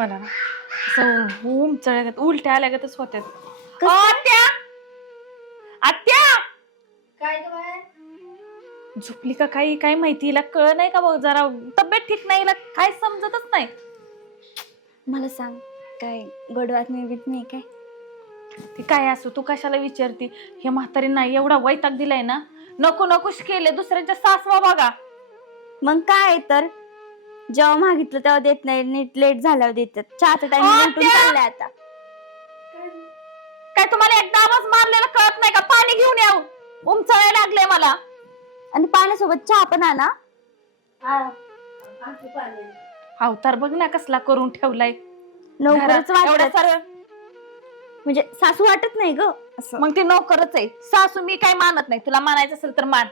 मला ना. असं ऊम चढ्यागत उलट्या आल्यागतच होत्यात. आत्या! आत्या! काय ग बाय? झोपली का काही काय माहिती? हिला कळ नाही का बघ? जरा तब्येत ठीक नाही हिला काय समजतच नाही. मला सांग काय गडवात निर्मित नाही काय? ती काय असो तू कशाला विचारती? हे म्हातारींना एवढा वैताग दिलाय ना? नको नकोश केले दुसऱ्यांच्या सासवा बघा. मग काय तर? जेव्हा मागितलं तेव्हा देत नाही नीट लेट झाल्यावर देतात. चहाचा टाइम उलटून चाललाय आता. काय तुम्हाला एकदा आवाज मारलेला कळत नाही का? पाणी घेऊन याव उमचळायला लागले मला. आणि पाण्यासोबत चहा पण आणा. अवतार बघ ना कसला करून ठेवलाय. नोकरच घरात एवढं वाटत. सारं म्हणजे सासू वाटत नाही ग. असं. मग ती नोकरच आहे. सासू मी काय मानत नाही. तुला मानायचं असेल तर मान.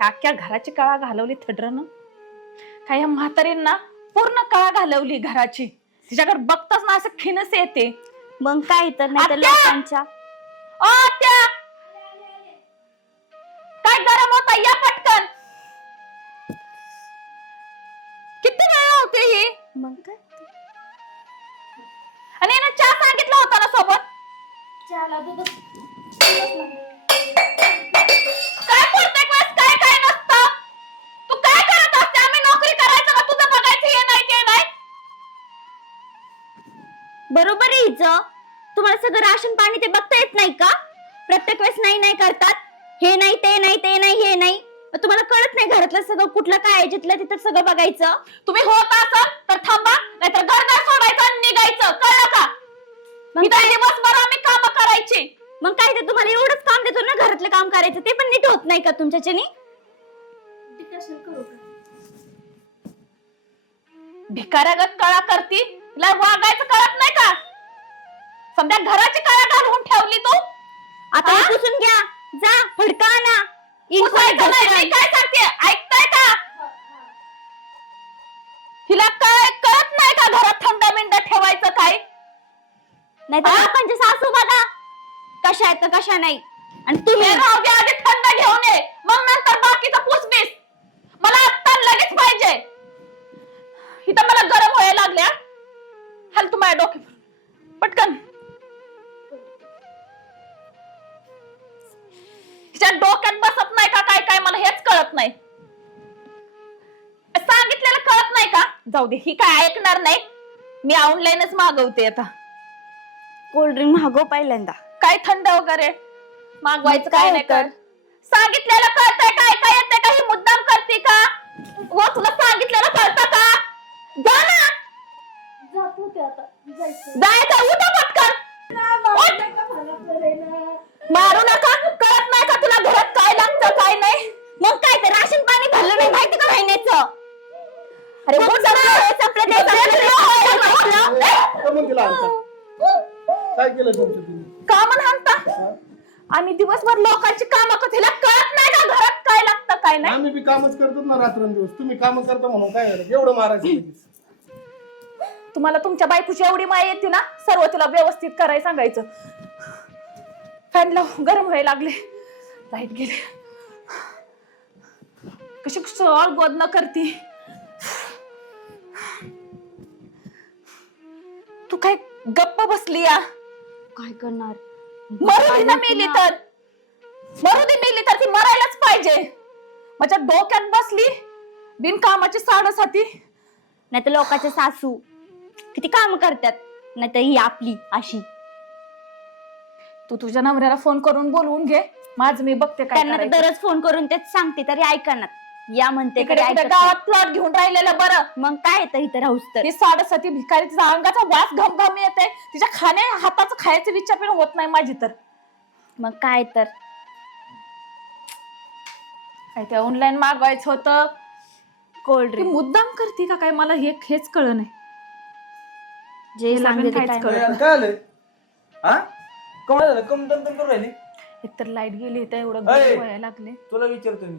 अख्ख्या घराची कळा घालवली थडरन. काय ह्या म्हातारींना पूर्ण कळा घालवली घराची? तिच्याकडे बघताच ना असं खिनस येते. मग काय तर नाही तर आत्या! लोकांच्या? ओ आत्या! काय गरम होता या पटकन! किती वेळ होते ही? मग काय? आणि यानं चहा सांगितला होता ना सोबत? काय बरोबर आहे हिचं. तुम्हाला सगळं राशन पाणी ते बघता येत नाही का? प्रत्येक वेळेस नाही नाही करतात. हे नाही ते नाही ते नाही हे नाही. मग तुम्हाला कळत नाही घरातलं सगळं कुठलं काय आहे, जिथलं तिथं सगळं बघायचं? तुम्ही होत असाल तर थांबा. नाहीतर घरदार सोडायचं आणि निघायचं. कळलं का? मग इथं दिवसभर आम्ही काम करायची. मग काय ते तुम्हाला एवढंच काम देतो ना घरातलं काम करायचं? ते पण नीट होत नाही का तुमच्याच्यानी? भिकाऱ्यागत कळा करती तिला वागायचं कळत नाही का? समजा घराची कळा घालून ठेवली तू आता हा? हे पुसून घ्या. जा फडका आणा. इन पुसायचं नाही, मी काय सांगते? ऐकताय का? हिला काय कळत नाही का घरात थंड मिंड ठेवायचं काय नाही तर हा? लोकांचे सासू बघा कशा आहेत तर कशा नाही. आणि तुम्ही. हे राहू दे आधी थंड घेऊन ये. मग नंतर बाकीचं पुसबीस. मला आत्ता लगेच पाहिजे. इथं मला गरम व्हायला लागल्या. हल तू माझ्या डोके पटकन. तिच्या डोक्यात बसत नाही का काय काय मला हेच कळत नाही. सांगितलेलं कळत नाही का? जाऊ दे ही काय ऐकणार नाही? मी ऑनलाईनच मागवते आता. कोल्ड्रिंक मागव पहिल्यांदा. काय थंड वगैरे? मागवायचं मग काय काय नाही? कर सांगितलेलं कळतंय काय काय येते का? ही मुद्दाम करते का? व तुला सांगितलेलं कळतं का? जा ना! जायचं. उठा पटकन. उठ. मारू नका. कळत नाही का तुला घरात काय लागतं काय नाही? मग काय तर राशन पाणी भरलं नाही माहिती का महिन्याचं अरे उठ सगळं. हे संपलं ते ते तिला? काय केलं तुमचं तुम्ही? का हाणता आम्ही दिवसभर लोकांची कामं करतो. हिला कळत नाही का घरात काय लागतं काय नाही? आम्ही बी कामच करतो ना रात्रंदिवस. तुम्ही काम करता म्हणून काय झालं? एवढं मारायचं लगेच. तुम्हाला तुमच्या बायकोची एवढी माया येते ना सर्व तिला व्यवस्थित करायला सांगायचं. फॅन लाव गरम व्हायला लागले. लाइट गेले. कशी सळ गोदना करते. तू काय गप्प बसली या? काय करणार? मरू दे ना मेली तर. मरू दे मेली तर ती मरायलाच पाहिजे. माझ्या डोक्यात बसली बिनकामाची साडेसाती नाही तर लोकांचे सासू. किती काम करतात नाही तर ही आपली अशी. तू तुझ्या नवऱ्याला फोन करून बोलवून घे. माझ मी बघते काय त्यांना करायचं. दररोज फोन करून तेच सांगते तरी ऐकणार या म्हणते कुठे. गावात प्लॉट घेऊन राहिलेलं बरं. मग काय येतं इथं राहूस तर? ही साडेसाती भिकारी तिचा अंगाचा वास घमघम येते. तिच्या खाणे हाताचं खायचं विचार पण होत नाही माझी तर. मग काय तर? काय ते ऑनलाईन मागवायचं होतं. ती कोल्ड्रिंक मुद्दाम करते का काय? मला हे हेच कळ नाही. जे हिला सांगते पण ते काहीच काय कळत काय काय आलंय? हा? कमाल झालं कम दम दम करून राहिली. एकतर लाइट गेली तर एवढं अय! गरम व्हायला लागले. तुला विचारतो मी.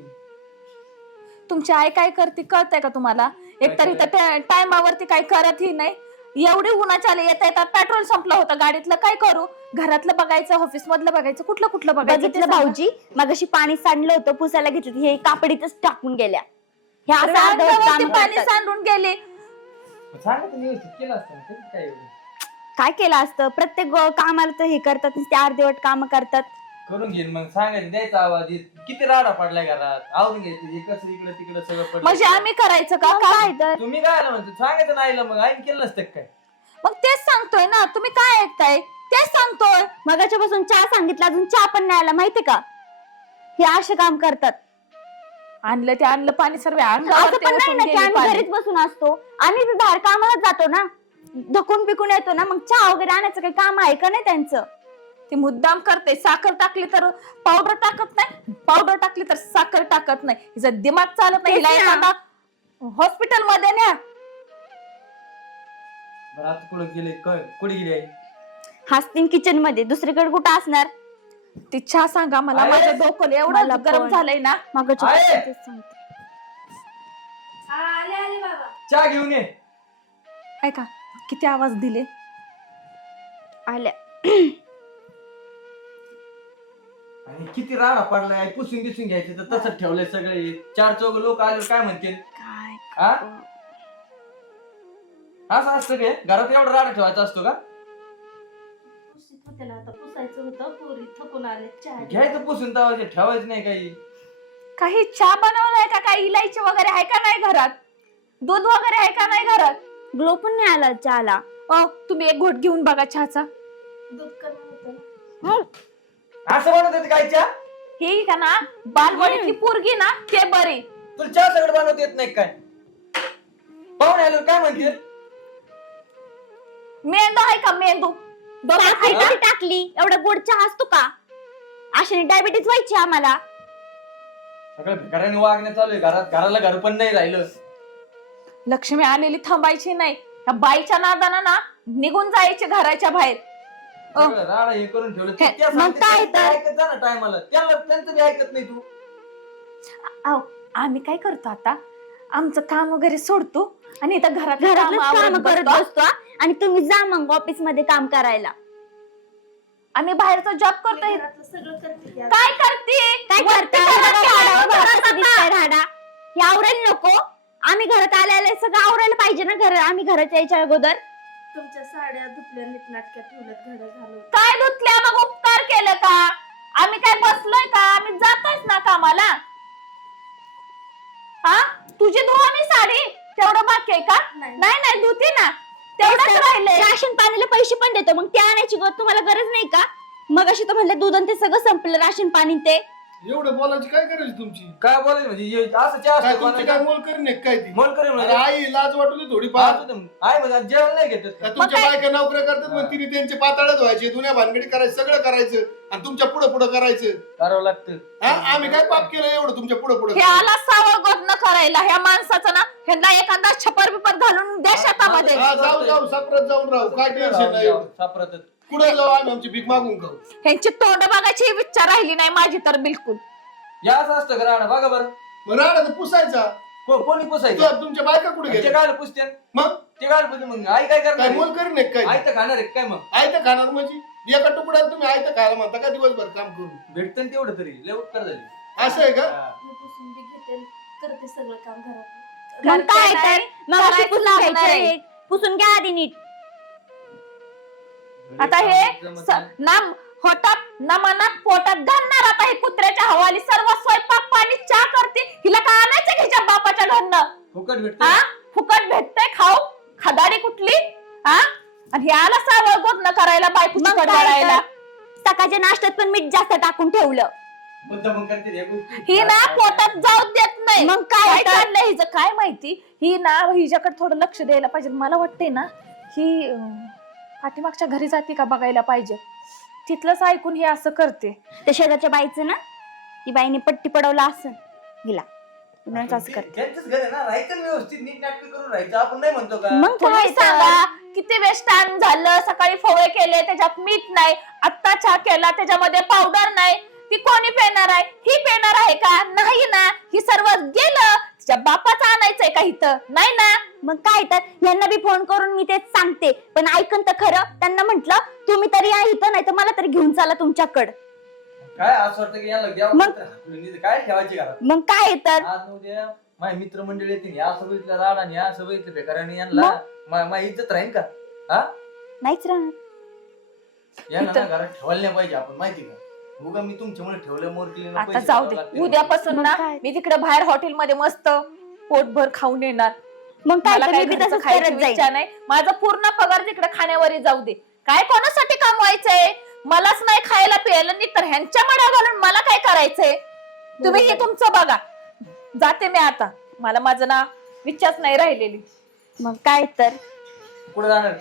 तुमची आई काय करते कळतंय का तुम्हाला? एकतर काय इथं टायमावरती काय करतही नाही. एवढे उन्हाच्या आले येता येतात पेट्रोल संपलं होतं गाडीतलं. काय करू? घरातलं बघायचं ऑफिस मधलं बघायचं कुठलं कुठलं बघायचं ते बघितलं सांगा. भाऊजी मगाशी पाणी सांडलं होतं पुसायला घेतलं हे कापडीतच टाकून गेल्या. ह्या अरे काम पाणी करतात. सांडून गेले. सांगायचं व्यवस्थित केलं असतं ना कधी काय एवढं? काय केलं असतं? प्रत्येक गो- कामाला तर हे करतात ते अर्धवट काम करतात. करून घेईन मग सांगायचं द्यायचा आवाज येत. किती राडा पडलाय घरात? आवरून घ्यायचं हे कसं इकडं तिकडं सगळं पडलं. म्हणजे आम्ही करायचं का? काय तर? तुम्ही काय आलं म्हणतो? सांगायचं नाही आलं मग आईन केलं नसतं का काय? मग तेच सांगतोय ना तुम्ही काय ऐकताय? तेच सांगतोय. मगाच्या पासून चहा सांगितलं अजून चहा पण नाही आला माहितीये का? हे असे काम करतात. आणलं ते आणलं पाणी सर्व असं पण नाही ना की आम्ही घरीच बसून असतो. आम्ही बी बाहेर कामाला जातो ना. धकून पिकून येतो ना. मग चहा वगैरे आणायचं काही काम आहे का नाही त्यांचं? ते मुद्दाम करते. साखर टाकली तर पावडर टाकत नाही. पावडर टाकली तर साखर टाकत नाही. हिचं दिमाग चालत नाही. तेच हिला ना. एखादा हॉस्पिटलमध्ये न्या. बरं आता कुठं गेले? क- कुठे गेली आई? हसतीन किचनमध्ये. दुसरीकडे कुठं असणार? ती चहा सांगा मला. माझं डोकं एवढं गरम. झालंय ना. मगाच्या आहे. पासून तेच सांगते. चहा घेऊन ये. ऐका किती आवाज दिले? आल्या. आणि किती राडा पडलाय पुसून गिसून घ्यायचे तर तसंच ठेवलंय सगळे. चार चौघ लोक आले काय म्हणतील? काय हा? असं असतं काय घरात एवढा राडा ठेवायचा असतो का? त्याला आता पुसायचं होतं. पोरी थकून आले. चहा घ्यायचं पुसून तवायचं ठेवायचं नाही काही. काही चहा बनवलाय का? काही इलायची वगैरे आहे का नाही घरात? दूध वगैरे आहे का नाही घरात? ग्लो पण नाही आला चहाला. तुम्ही एक घोट घेऊन बघा चहाचा. दूध कमी होतं. ना. असं म्हणत होते काय चहा? हे का ना बालवाडीतली पोरगी ना ते बरे. तुला चहा सगळं बनवता येत नाही काय? पाहुणे आलो काय म्हणतील? मेंदू आहे का मेंदू? साखर? किती टाकली? एवढा गोड चहा असतो का? अशाने डायबिटीज व्हायची आम्हाला. सगळं भिकाऱ्याने वागणं चालू आहे. घरात घराला घर पण नाही राहिलं. लक्ष्मी आलेली थांबायची नाही. त्या बाईच्या नादानं ना निघून जायचे घराच्या बाहेर. अ. सगळं राडा हे करून ठेवलं. हे, त्या मग सांगते, काय त्यांचं तर? ऐकत जा ना टायमाला. त्यांना त्यांचं बी ऐकत नाही तू. अहो, आम्ही काय करतो आता? आमचं काम वगैरे सोडतो आणि इथं घरात घरातलं काम करत बसतो हा. आणि तुम्ही जा मग ऑफिसमध्ये काम करायला. आम्ही बाहेरचा जॉब करतोय. घरातलं सगळं करते की. काय करते? काय करता? हे आवरायला नको. आम्ही घरात आले आले सगळं आवरायला पाहिजे ना घर. आम्ही घरात यायच्या अगोदर. तुमच्या साड्या धुतल्या ठेवल्यात काय धुतल्या? मग उपकार केलं का? आम्ही काय बसलोय का? आम्ही जातोयच ना कामाला. हा? तुझी धुवा मी साडी. तेवढं बाकी आहे का? नाही. नाही नाही धुती ना. तेवढंच राहिलंय. राशन पाणीला पैसे पण देतो. मग ते आणायची ग- तुम्हाला गरज नाही का? मग अशी तर म्हणलं दूध आणि ते सगळं संपलं राशन पाणी ते. एवढं बोलायची काय करायची तुमची? काय बोलायचं म्हणजे? हे असं चहा काय असतो तुमची काय मोल करीन एक काय ती? मन करेल अरे म्हणजे आई लाज वाटू दे थोडी पाहत होते मग. आई म्हणजे जेवण नाही घेत. का तुमच्या काय? बायका नोकऱ्या करतात मग तिने त्यांचे पाताळच व्हायचे दुनिया भानगडी करायचं सगळं करायचं आणि तुमच्यापुढे पुढे करायचं. करावं लागतं. हा? आम्ही काय पाप केलं एवढं तुमच्यापुढे पुढे हे आला सावळ न करायला. ह्या माणसाचं ना ह्यांना एखादा छपर बिपर घालून द्या शेतामध्ये. हा जाऊ जाऊ सापरत जाऊन राहू. काय टेन्शन नाही एवढं. कुठे जाऊ आम्ही आमची भीक मागून खाऊ? ह्यांची तोंड बघायची इच्छा राहिली नाही माझी तर बिलकुल. या असं असतं का राडा बघा बरं. मग राहणार तर पुसायचा. को- कोणी पुसायचं? तू- तुमच्या बायका कुठे ते गेल्या? काय पुसते मग? ते काय पुसते मग आई काय काय करणार मोल करीन एक काय? आई तर खाणार आहे काय मग? आयतं खाणार म्हणजे? एका तुकड्यात तुम्ही आयतं खायला म्हणता का दिवसभर काम करून? भेटतं ना तेवढं तरी. लय उपकार झाले. असं आहे का? हा. मी पुसून बी घेते करते सगळं काम घरात. मग काय तर नाही, मग पुसून लागणार घ्यायचं आहे. पुसून घ्या आधी नीट. आता हे स-. ना होटात ना मनात पोटात घालणार आता हे कुत्र्याच्या हवाली सर्व स्वयंपाक पाणी चहा करते हिला काय आणायचं घ्यायच्या बापाच्या घरनं? फुकट हा? भेटतं फुकट भेटतंय खाऊ? खदाडी कुठली? हा? आणि हे आला सावळ गोदन करायला बायकोची मग काय तर? सकाळच्या नाश्त्यात पण मीठ जास्त टाकून ठेवलं. मुद्दा मग करते या गोष्टी. ही ना पोटात जाऊ देत नाही. मग काय तर? चाललंय हिचं? काय माहिती? ही ना हिच्याकडे थोडं लक्ष द्यायला पाहिजे. मला वाटतंय ना ही अं, पाठीमागच्या घरी जाते का बघायला पाहिजे? तिथलंच ऐकून हे असं करते. त्या शेजारच्या बाईचं ना ती बाईने पट्टी पडवला असं गेला म्हणूनच असं करते. त्यांचंच घर आहे ना राहायचं ना व्यवस्थित नीट नाटक करून राहायचं. आपण नाही म्हणतो का? मग काय तुम्ही तर? सांगा. किती वेस्ट टाइम झालं सकाळी फवळे केले त्याच्यात मीठ नाही आत्ता चहा केला त्याच्यामध्ये पावडर नाही. ती कोणी पेणार आहे? ही पेणार आहे का? नाही ना. ही सर्व गेलं. तिच्या बापाचं आणायचंय का इथं? नाही ना? मग काय तर? यांना बी फोन करून मी तेच सांगते. पण ऐकन तर खरं त्यांना म्हंटल तुम्ही तरी या इथं नाही तर मला तरी घेऊन चला तुमच्याकडं. काय असं वाटतं की याला द्यावं? मग- तर हाकलून दिलं. काय ठेवायचे घरात? मग काय तर? आज उद्या माझे मित्रमंडळी येतील या राड आणि या बेकाराने यांना मा- माझी इज्जत राहील का? नाहीच राहणार. यांना ना इथं- घरात ठेवायला नाही पाहिजे आपण. माहिती का? उगा मी तुमच्यामुळे ठेवलं मोरकी आता जाऊ दे. उद्यापासून मग ना काय? मी तिकडे बाहेर हॉटेलमध्ये मस्त पोटभर खाऊन येणार. मग काय? मला तर काय मी बी घरचं तसंच खायची करत जाईल इच्छा नाही. माझा पूर्ण पगार तिकडे खाण्यावर जाऊ दे. काय कोणासाठी कमवायचंय? मलाच नाही खायला प्यायला नाही तर ह्यांच्या मड्या घालून मला काय करायचंय? तुम्ही हे तुमचं बघा. जाते मी आता. मला माझं ना विचारच नाही राहिलेली. मग काय तर? कुठे जाणार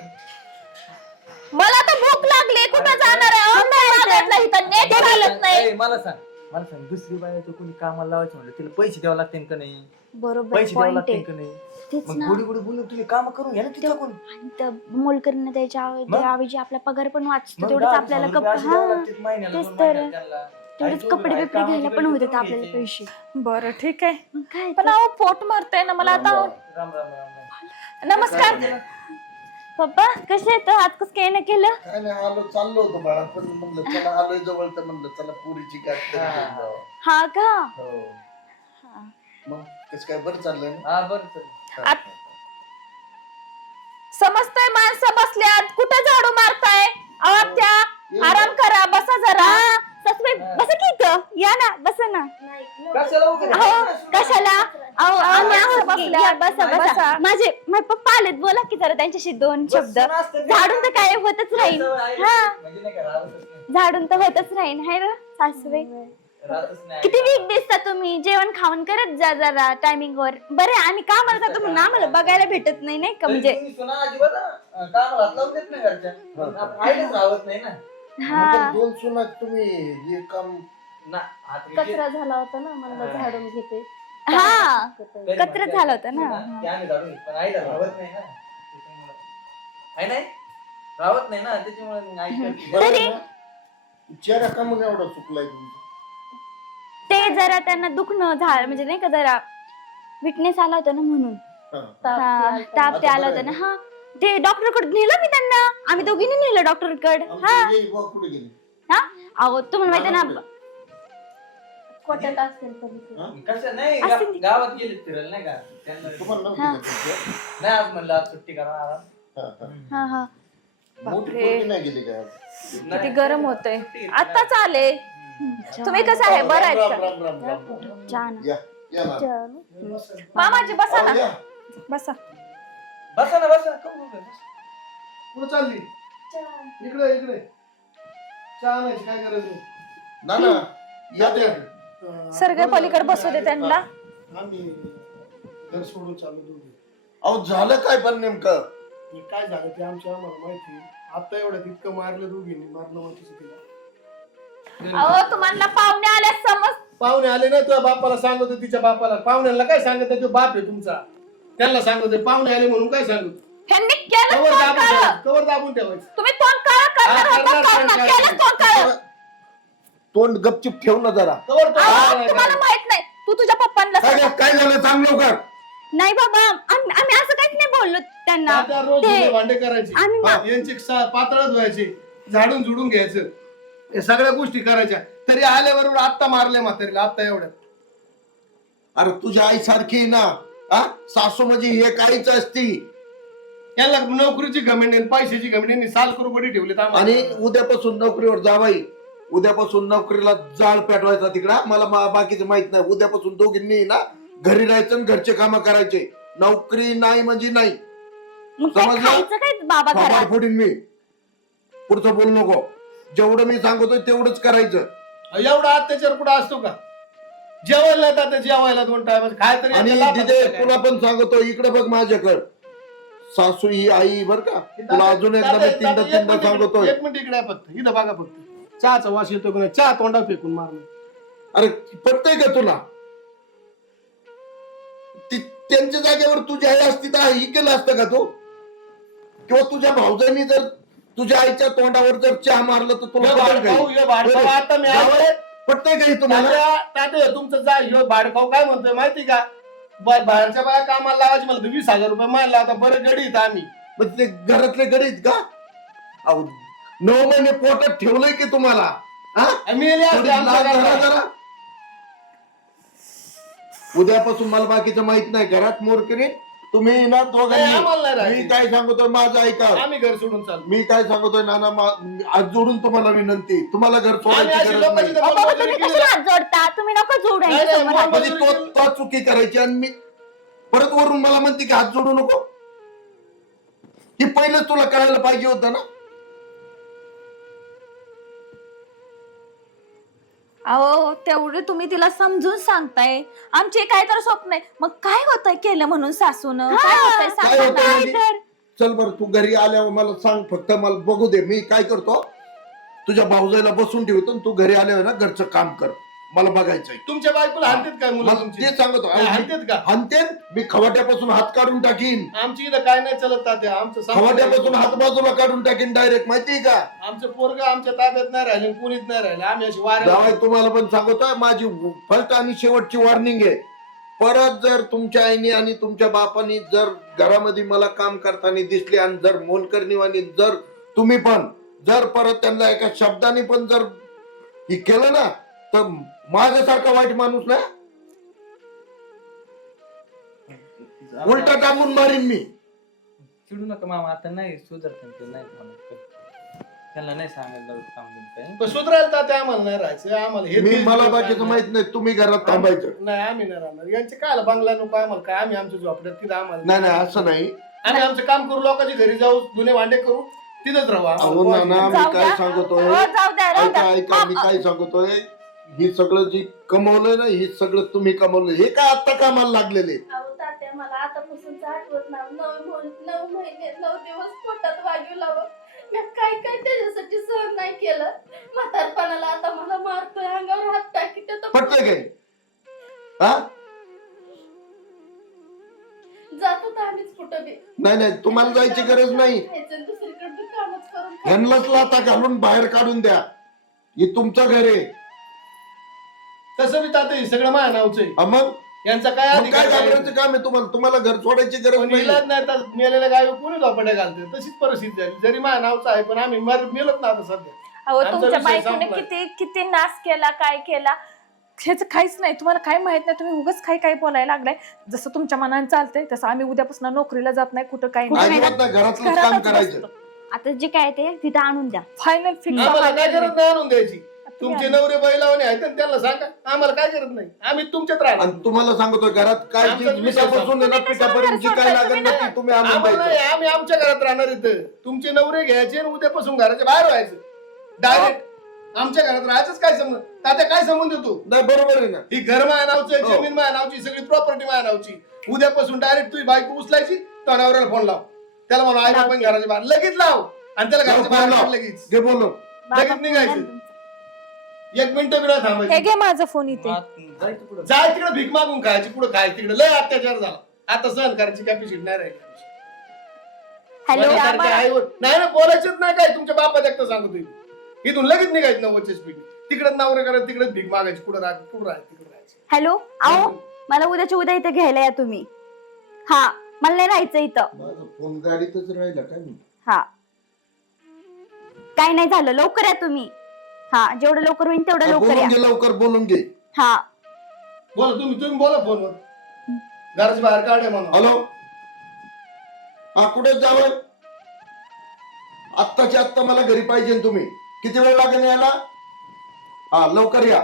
मला तर भूक लागली कुठं जाणार आहे? अहो, नाही मागितलं इथं. नेट चालत नाही. ए, मला सांग. मला सांग दुसरी बाया कोणी कामाला लावायचं म्हणलं तिला पैसे द्यावं लागतील का नाही? बरोबर पैसे द्यावं पॉइंट लागतील आहे. का नाही? तेच मग ना. गोडी गोडी बोलून तुम्ही काम करून घ्या ना तिथं कोणी आणि तर मोलकरीनं द्यायच्या मग? ऐवजी आपला पगार पण वाचतो तेवढंच आपल्याला कप हा तेच तर. तेवढेच कपडे बिपडे घ्यायला पण करून आपल्याला. पैसे. बरं ठीक आहे. मग काय पण तर. अहो पोट मारतंय ना मला आता नमस्कार. पप्पा कसे येतो आज कसं काय नाही केलं? काय नाही आलो चाललो होतो बाळा पण म्हणलं चला आलोय जवळ तर म्हणलं चला पुरीची गाठ तरी हा. घेऊन. हा का? हो. हा. मग कसं काय? बरं चाललंय ना? हा बरं चल. हा. आत- समजतंय माणसं बसल्यात. कुठं झाडू मारताय? अहो त्या आराम करा बसा जरा. हा, सासूबाई बसा की इथं. या ना बसा ना. कशाला? अहो कशाला? अहो आम्ही आहोत की. या, बसा. माझे माझे पप्पा आलेत. बोला की जरा त्यांच्याशी दोन शब्द. बसून असतं ते. झाडून तर काय होतच राहील. आहे. हा. म्हणजे नाही का, राहतच नाही. झाडून तर होतच राहील. हाय ना सासूबाई? राहतच नाही. किती वीक दिसता तुम्ही? जेवण खाऊन करत जा जरा टायमिंग वर. बरे आम्ही कामाला जातो म्हणून आम्हाला बघायला भेटत नाही नाही का? तरी म्हणजे तुम्ही सुना अजिबात अं, कामाला हात लावून देत नाही घरच्या. पण आपण आईलाच राहत नाही ना. हा मग दोन सुना तुम्ही हे काम कचरा झाला होता ना म्हणलं. झाडून घेते. हा. कचरा झाला होता ना. ते आम्ही झाडून घेतो, पण आईला राहत नाही ना. त्याच्यामुळं. आहे नाही? राहत नाही ना त्याच्यामुळे मग आई करते. बरं तरी- ना? चेहरा का मग एवढा चुकलाय तुमचा? ते जरा त्यांना दुखणं झालं म्हणजे नाही का जरा विटनेस आला होता ना म्हणून. हा. हा, ताप ते आला होता ना. हा. ते डॉक्टरकडे नेलं मी त्यांना आम्ही दोघींनी नेलं डॉक्टरकडे हा कुठे गेली हा अहो तुम्हाला माहिती ना कुठे? कोट्यात असेल पण हा? कसं नाही असं गा- नाही. गावात गेले फिरायला नाही का त्यांना तुम्हाला नव्हती हा. का तुमची? नाही आज म्हणलं आज सुट्टी करा आराम हा, हा. हा हा मोठी बापरे. पोरगी नाही गेली का किती गरम होतंय आताच आले तुम्ही कसं आहे बरं आहेत राम का राम राम राम राम. छान या या ना. मामाजी बसा अहो, ना या. बसा बसा ना बसा. बसा. कुठं चालली? इकडे इकडे. चहा आणायची काय गरज नाही. ना ना. या ते सरगे पलीकडे बसू दे त्यांना. आम्ही घर सोडून चालू दोघी. अहो झालं काय पण नेमकं? काय झालं ते आमच्या आम्हाला माहिती आता एवढ्यात इतकं मारलं दोघींनी मारलं माहितीच तिला अहो तुम्हाला पाहुणे आले समज पाहुणे आले ना तुझ्या बापाला सांगतो तिच्या बापाला. पाहुण्याला काय सांगत तो बाप आहे तुमचा. त्यांना सांगतो पाहुणे आले म्हणून काय सांगतो? ह्यांनी केलं कवर दाबून काळं. ठेवायचं कवर दाबून ठेवायचं. तुम्ही कोण काळं करणार हा, होता करणार, काळं? करणार, केलं कोण काळं. तोंड गपचिप ठेव ना जरा. कवर अहो, तुम्हाला माहीत नाही तू तुझ्या पप्पांना काय सांग. काय झालं सांग लवकर. नाही बाबा आम्ही आम्ही असं काहीच नाही बोललो त्यांना. आता रोज ते- जुने भांडे करायचे. आम्ही ना- हा, यांची सा- पातळच व्हायची झाडून झुडून घ्यायचं. हे सगळ्या गोष्टी करायच्या. तरी आल्याबरोबर आत्ता मारले म्हातारीला आत्ता एवढ्यात अरे तुझ्या आई सारखी ना. हा? सासू म्हणजे हे काहीच असती. यांना नोकरीची घमेंडी आणि पैशाची घमेंडी साल करोबडी ठेवली आणि उद्यापासून नोकरीवर जावाई उद्यापासून नोकरीला जाळ पेटवायचा तिकडा मला बाकीचं माहीत नाही. उद्यापासून दोघींनी ना घरी राहायचं आणि घरचे काम करायचे. नोकरी नाही म्हणजे नाही. मग काय समजलं? खायचं काय बाबा फापाड घरात? फोडीन मी. पुढचं बोलू नको. जेवढं मी सांगतोय तेवढंच करायचं. एवढा अत्याचार कुठं असतो का? जेवायला येतात जेवायला दोन टायम काय तरी आणि आता तिथे. तुला पण सांगतो इकडे बघ माझ्याकड सासू ही आई बर का तुला अजून एकदा मी तीनदा दादा, एक तीनदा मिनिट सांगतोय इकडे- एक मिनिट इकडे आहे फक्त इथं बघा फक्त चहाचा वास येतो का नाही? चहा तोंडा फेकून मारलं अरे पटतंय का तुला ती त्यांच्या जागेवर तुझी आई असती तर ही केलं असतं का तू किंवा तुझ्या भाऊजांनी जर तुझ्या आईच्या तोंडावर जर चहा मारलं तर तुला हे पटेल? हे आता मी आलोय. पटतंय का हे तुम्हाला? तात्या, तुमचं जा ह्यो भाडखाऊ काय म्हणतोय माहिती का? बा- बाहेरच्या बाया कामाला लावायची मला वीस हजार रुपये मारला आता बरं गडी इथं आम्ही. मग ते घरातले गरीब का? अहो नऊ महिने पोटात ठेवलंय की तुम्हाला? हा? मेले थोडी असते आमच्या लाज धरा घरात. जरा. उद्यापासून मला बाकीचं माहीत नाही. घरात मोरकरी तुम्ही ना नाही, दोघांनी आम्हाला नाही मी राहायचं. काय सांगतोय माझं ऐका आम्ही घर सोडून चाललो मी काय सांगतोय नाना मा- आज जोडून तुम्हाला विनंती तुम्हाला घर आम्ही सोडायची अशी गरज लोकांची नाही तर अहो, बाबा मोलमजुरी तुम्ही केली कशी ना. हात जोडता तुम्ही नको जोडू नाही, यांच्या नाही, समोर हात. म्हणजे तो. तो चुकी करायची आणि मी परत वरून मला म्हणते की हात जोडू नको ही पहिलेच तुला कळायला पाहिजे होतं ना अहो तेवढे तुम्ही तिला समजून सांगताय. आमचे काय तर स्वप्न आहे. मग काय होतंय केलं म्हणून सासून? काय होतंय काय सांगा होतं ना. म्हणजे? चल बर तू घरी आल्यावर मला सांग फक्त मला बघू दे. मी काय करतो? तुझ्या भाऊजाईला बसून ठेवतो आणि तू घरी आल्यावर ना घरचं काम कर. मला बघायचंय तुमच्या बायकोला हाणतात काय मुलं मला तुमची? ते सांगतो काय हाणतात का? हनते मी खवाट्यापासून हात काढून टाकीन. आमची इथं काय नाही चालत तात्या आमचं खवाट्यापासून हात बाजूला काढून टाकीन डायरेक्ट माहितीये का? आमचं पोरग आमच्या ताब्यात नाही राहिले कुणीच नाही राहिले. आम्ही अशी वाऱ्या जावाय तुम्हाला पण सांगतोय माझी फर्स्ट आणि शेवटची वॉर्निंग आहे. परत जर तुमच्या आईने आणि तुमच्या बापानी जर घरामध्ये मला काम करताना दिसले आणि जर मोलकरणीवानी जर तुम्ही पण जर परत त्यांना एका शब्दाने पण जर हे केलं ना तर माझ्यासारखा वाईट माणूस ना उलटा टाकून मारीन मी. चिडू नका मामा आता नाही सुधारते ते नाही म्हणत. त्यांना नाही सांगायला लावत काम बिम काय पण सुधरायला तात्या आम्हाला नाही राहायचं आम्हाला हे मी तेच मला बाकीचं माहीत नाही तुम्ही घरात थांबायचं. नाही आम्ही नाही राहणार. यांचे काय बंगला नको आम्हाला काय? आम्ही आमच्या झोपड्यात तिथं आम्हाला नाही नाही असं नाही. आम्ही आमचं काम करू लोकांच्या घरी जाऊ जुने भांडे करू तिथंच राहू अहो नाना मी जाऊ काय द्या. सांगतोय? हो, जाऊ द्या राहू ऐका द्या. ऐका मी काय सांगतोय? ही सगळं जी कमवलंय ना ही सगळं तुम्ही कमवलंय. हे काय आता कामाला लागलेले? अहो तात्या मला आतापासून आठवत नाही. नऊ मोह- नऊ महिने नऊ दिवस पोटात वागू लावं मी काय काय त्याच्यासाठी सहन नाही केलं. म्हातारपणाला आता मला मारतोय अंगावर हात टाकी काय? हा? जात होता आम्हीच कुठं बी. नाही नाही तुम्हाला जायची गरज नाही. खायचं, दुसरीकडे बी कामच करून खायचं. ह्यांनाच लाता घालून बाहेर काढून द्या. हे तुमचं घर आहे. तसं बी तात्या हे सगळं माझ्या नावचं आहे. हा मग? यांचा काय मग अधिकार काय. घाबरायचं काम आहे तुम्हाला? तुम्हाला घर सोडायची गरज पण नाही इलाज नाही तर मेलेल्या गावी कोणी झोपड्या घालते तशीच परिस्थिती झाली. जरी माझ्या नावचं आहे पण आम्ही मर मेलोच ना आता सध्या. अहो आमचा तुमच्या विषय बायकोने संपलाय. किती किती नाश केला काय केला? ह्याच काहीच नाही. तुम्हाला काय माहीत नाही? तुम्ही उगाच काही काही बोलायला लागलाय. जसं तुमच्या मनाने चालतंय तसं आम्ही उद्यापासून नोकरीला जात नाही कुठं काही नाही. अजिबात नाही घरातलं काम करायचं. आता जे काय ते तिथं आणून द्या. फायनल आम्हाला काय फिक्स गरज नाही आणून द्यायची. तुमचे नवरे बैलावणे आहेत त्यांना सांगा आम्हाला काय गरज नाही. आम्ही तुमच्यात राहणार. आणि तुम्हाला सांगतोय घरात काय जी आमचाच विषय मिठापासून आहे ना तुम्ही कशाला पिठापर्यंत जी घर काय सोडताय? लागेल ना ती तुम्ही आणून आम्हाला नाही, द्यायचं आम्ही आमच्या घरात राहणार इथं. तुमचे नवरे घ्यायचे आणि उद्यापासून घराच्या बाहेर व्हायचं. डायरेक्ट आमच्या घरात राहायचंच काय संबंध? तात्या काय संबंध येतो नाही बरोबर आहे ना. ही घर माया नावचं आहे, हो. जमीन माया नावची सगळी प्रॉपर्टी माया नावची उद्यापासून डायरेक्ट तुझी बायको उचलायची तो नवऱ्याला फोन लाव. त्याला म्हणून आई पण घराच्या बाहेर लगेच लाव. आणि त्याला घराच्या फोन बाहेर लाव. काढ लगेच. घे बोलो लगेच निघायचं. एक मिनिट बी नाही हे थांबायचं घे माझा फोन इथे. जाय तिकडे भीक मागून खायची पुढे खाय तिकडे. लय अत्याचार झाला. आता सहन करायची कॅपॅसिटी नाही राहिली. हॅलो माझ्यासारख्या आईवर नाही ना बोलायचंच नाही काय. तुमच्या बापात एकटा सांगतो तुम्ही इथून लगेच निघायचं नव्वदच्या स्पीड तिकडे नवरे करायचं तिकडेच भीक मागायची. कुठं राहायचं? कुठं राहायचं? तिकडे राहायचं. हॅलो अहो मला उद्याच्या उद्या इथे घ्यायला या तुम्ही. हा मला नाही राहायचं इथं. माझा फोन गाडीतच राहिला काय? मी हा. काही नाही झालं. लवकर या तुम्ही. हा जेवढं लवकर होईल तेवढं लवकर बोलून या घे लवकर बोलून घे. हा. बोला तुम्ही तुम्ही बोला फोनवर. घराच्या बाहेर काढे म्हणा. हॅलो? हा कुठे जावं? आत्ताच्या आत्ता मला घरी पाहिजे तुम्ही. किती वेळ लागेल यायला? हा लवकर या.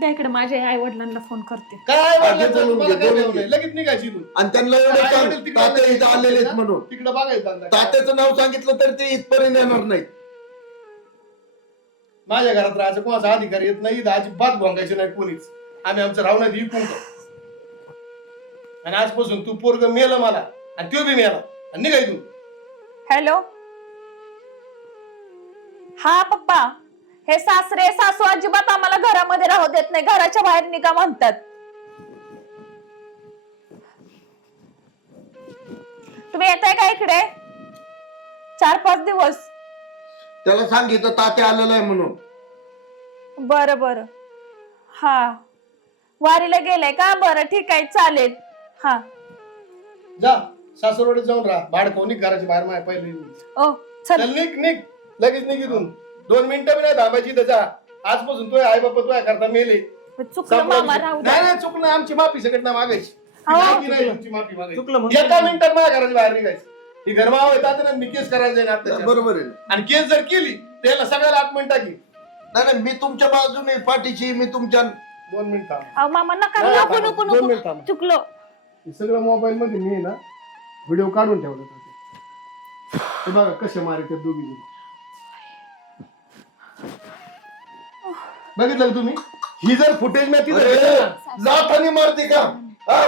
द्या इकडे माझ्या आई वडिलांना फोन करते. काय तुम्हाला बोलून घे. लगेच निघायची आणि त्यांना एवढं सांग तात्या इथं आलेले आहेत म्हणून. तिकडे बघायचं. तात्याचं नाव सांगितलं तर ते इथपर्यंत येणार नाही माझ्या घरात राहायचं कोणाचा अधिकार येत नाही इथं अजिबात भोंगायचे नाही कोणीच. आम्ही आमचं राहण्यात विकून आणि आजपासून तू पोरग मेलं मला आणि तो बी मेला आणि निघाय तू हॅलो? हा पप्पा. हे सासरे सासू अजिबात आम्हाला घरामध्ये राहू देत नाही घराच्या बाहेर निघा म्हणतात. तुम्ही येताय का इकडे? चार पाच दिवस. त्याला सांगितलं तात्या आलेलं आहे म्हणून. बर बर. हा. वारीला गेलाय का? बरं ठीक आहे चालेल. हा. जा सासरवाडीत जाऊन राहा. भाड निघ घराच्या बाहेर माय पहिले ओ चल. चल निघ निघ. लगेच निघ इथून. दोन मिनिटं बी नाही थांबायची त्याचा आजपासून तो आई बापा तो करता मेले चुकलं संपला मामा विषय. राहू नाही द्या नाही चुकलं. आमची माफी सगळं नाही मागायची. अहो, नाही की नाही तुमची माफी मागायची. चुकलं म्हणून. एका मिनिटात माझ्या घराच्या बाहेर निघायचं. ही घरमाव येतात ना मी केस करायला जाईन आता बरोबर आहे. आणि केस जर केली त्याला सगळ्याला आत्मन टाकी. नाही नाही मी तुमच्या बाजूने पाठीची मी तुमच्या दोन मिनिट थांब. अहो मामा नका नाही, नको थांबा. नको दोन नको. मिनिट. चुकलो. हे सगळं मोबाईल मध्ये मी ना व्हिडिओ काढून ठेवले होते. हे बघा कसे मारे दोघी बघितलं का तुम्ही? ही जर फुटेज मी तिथं ना, लाथानी मारते का? हा?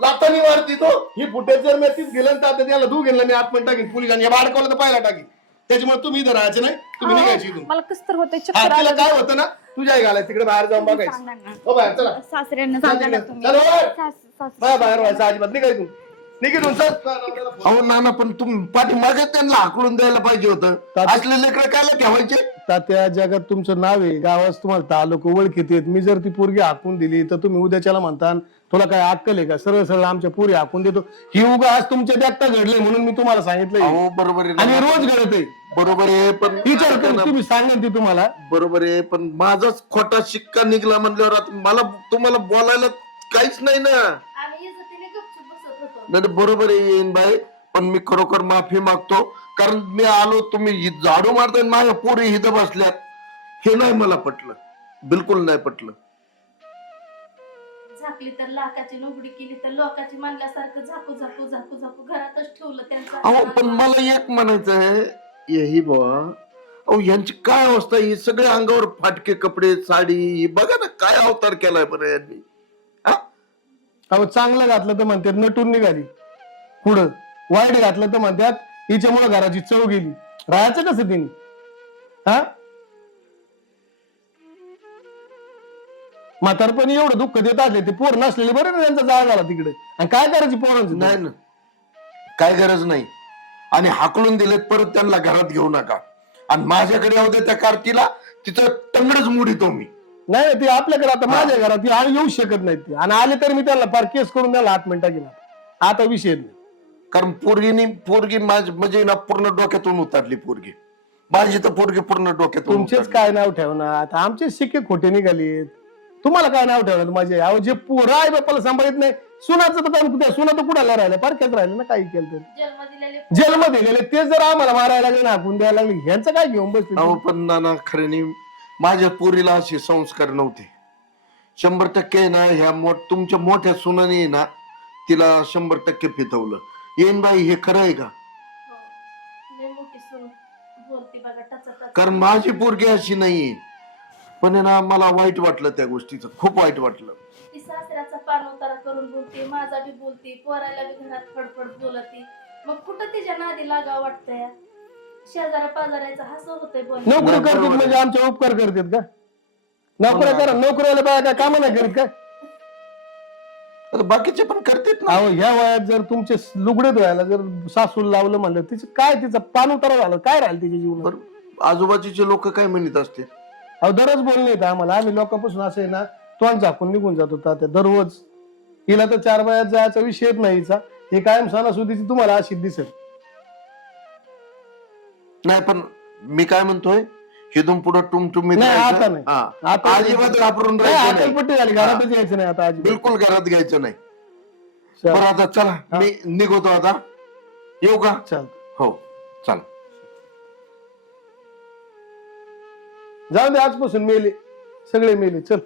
लाथानी मारती तो ही फुटेज जर मी गेलं ना तर त्याला धू गेलं मी आतमध्ये टाकीन पोलिसांनी या बाडकावलं तर पाहिला टाकीन त्याच्यामुळे तुम्ही इथं राहायचे नाही तुम्ही निघायची इथून मला कस तर हा चक्कर तिला आलं. काय होतं ना तुझ्या आई घालाय तिकडे बाहेर जाऊन बघायचं सांगा ना. हो बाहेर चला सासऱ्यांना चल सांगा ना तिकडे. तुम्ही चल बाहेर. सास- सास- बाहेर बाहेर व्हायचं अजिबात निघायतून निघितून चल अहो नाना पण तुम्ही पाठीमागे त्यांना हाकलून द्यायला पाहिजे होतं. असले लेकर कायला ठेवायचे? त्या जगात तुमचं नाव आहे गावात तुम्हाला तालुक ओळखीत आहेत. मी जर ती पोरगी हाकून दिली तर तुम्ही उद्याच्याला म्हणता तुला काय अक्कल आहे का? सरळ सरळ आमच्या पुरी हाकून देतो. ही उगा आज तुमच्या देखता घडले म्हणून मी तुम्हाला सांगितलंय. अहो बरोबर आहे आणि नाना. रोज घडत आहे. बरोबर आहे पण विचार करून तुम्ही सांगा ती तुम्हाला. बरोबर आहे पण माझाच खोटा शिक्का निघला म्हणल्यावर आता मला तुम्हाला बोलायला काहीच नाही ना. नाही बरोबर येईन बाई. पण मी खरोखर माफी मागतो. कारण मी आलो तुम्ही झाडू मारताय माझ्या पोरी इथं बसल्यात. हे नाही मला पटलं. बिलकुल नाही पटलं. झाकली तर लाखाची नोकरी केली तर लोकाची मानल्यासारखं झाकू झाकू झाकू झाकू घरातच ठेवलं अहो पण त्यांचं मला एक म्हणायचं आहे. यही बाबा अहो यांची काय अवस्था? ही सगळे अंगावर फाटके कपडे साडी ही बघा ना काय अवतार केलाय बरं यांनी? अहो चांगलं घातलं तर म्हणतात नटून निघाली. पुढं वाईट घातलं तर म्हणतात हिच्यामुळे घराची चव गेली. राहायचं कसं तिने? हा? म्हातारपणी एवढं दुःख देत असले ते पोर नसलेले बरे ना त्यांचा जाळ झाला तिकडे. आणि काय करायची पोरांचं? नाही ना काय गरज नाही. आणि हाकलून दिलेत परत त्यांना घरात घेऊ नका. आणि माझ्याकडे येऊ दे त्या कार्तीला तिचं टंगडच मुडीतो मी. नाही नाही, ते आपल्याकडे आता माझ्या घरात ते येऊ शकत नाहीत ते. आणि आले तर मी त्याला फार केस करून त्याला हात मिनिटा गेला आता विषय नाही. कारण पोरगीनी पोरगी माझ म्हणजे ना पूर्ण डोक्यातून उतरली पोरगी. माझी तर पोरगी पूर्ण डोक्यातून तुमचेच उतरली. काय नाव ठेवणार? आता आमचे शिक्के खोटे निघालेत. तुम्हाला काय नाव ठेवणार माझे? अहो जे पोरं आई बापाला सांभाळत नाही सुनाचं तर काम कुठे? सुना तर कुणाला राहिलं? पारख्यात राहिलं ना काही केलं तरी. जन्म दिलेले जन्म दिलेले ते जर आम्हाला मारायला लागले ना हाकून द्यायला लागले ह्यांचं काय घेऊन बसले? अहो पण नाना खरेनी माझ्या पोरीला असे संस्कार नव्हते. शंभर टक्के ना ह्या मोठ तुमच्या मोठ्या सुनाने ना तिला शंभर टक्के फितवलं. येईन बाई हे खरं आहे का? हो. कारण माझी पोरगी अशी नाहीये. पण आहे ना मला वाईट वाटलं त्या गोष्टीचं. खूप वाईट वाटलं. ती सासऱ्याचा पान उतारा करून बोलते माझा बी बोलते पोराला बी घरात फडफड बोलते. मग कुठं तिच्या नादी लागावं वाटतंय शेजारा पाजारायचं हसं होतंय बोल नोकरी करतात. म्हणजे आमचे उपकार करतात का? नोकऱ्या करा नोकऱ्याला बाया काय कामं नाही करीत काय आता बाकीचे पण करतात ना. अहो ह्या वयात जर तुमचे लुगडे धुवायला जर सासूला लावलं म्हणलं तिचं काय तिचं पान उतारा झालं? काय राहिलं तिच्या जीवनात? बरं आजूबाजूचे लोक काय म्हणत असते अहो दररोज बोलणे येतं आम्हाला. आम्ही लोकांपासून असं आहे ना तोंड झाकून निघून जात होता त्या दररोज. हिला तर चार वयात जायचा विषयच नाही हिचा हे कायम सणासुदीची तुम्हाला अशी दिसेल. नाही पण मी काय म्हणतोय? हिथून पुढे टुमटुमीत नाही. आता नाही. आता- अजिबात घाबरून नाही, राहायचं नाही. अक्कलपट्टी झाली. घरातच यायचं नाही आता आजी बिलकुल घरात घ्यायचं नाही. बरं आता चला. मी निघतो आता. येऊ का? चल. हो चला. जाऊ दे आजपासून मेले. सगळे मेले. चल.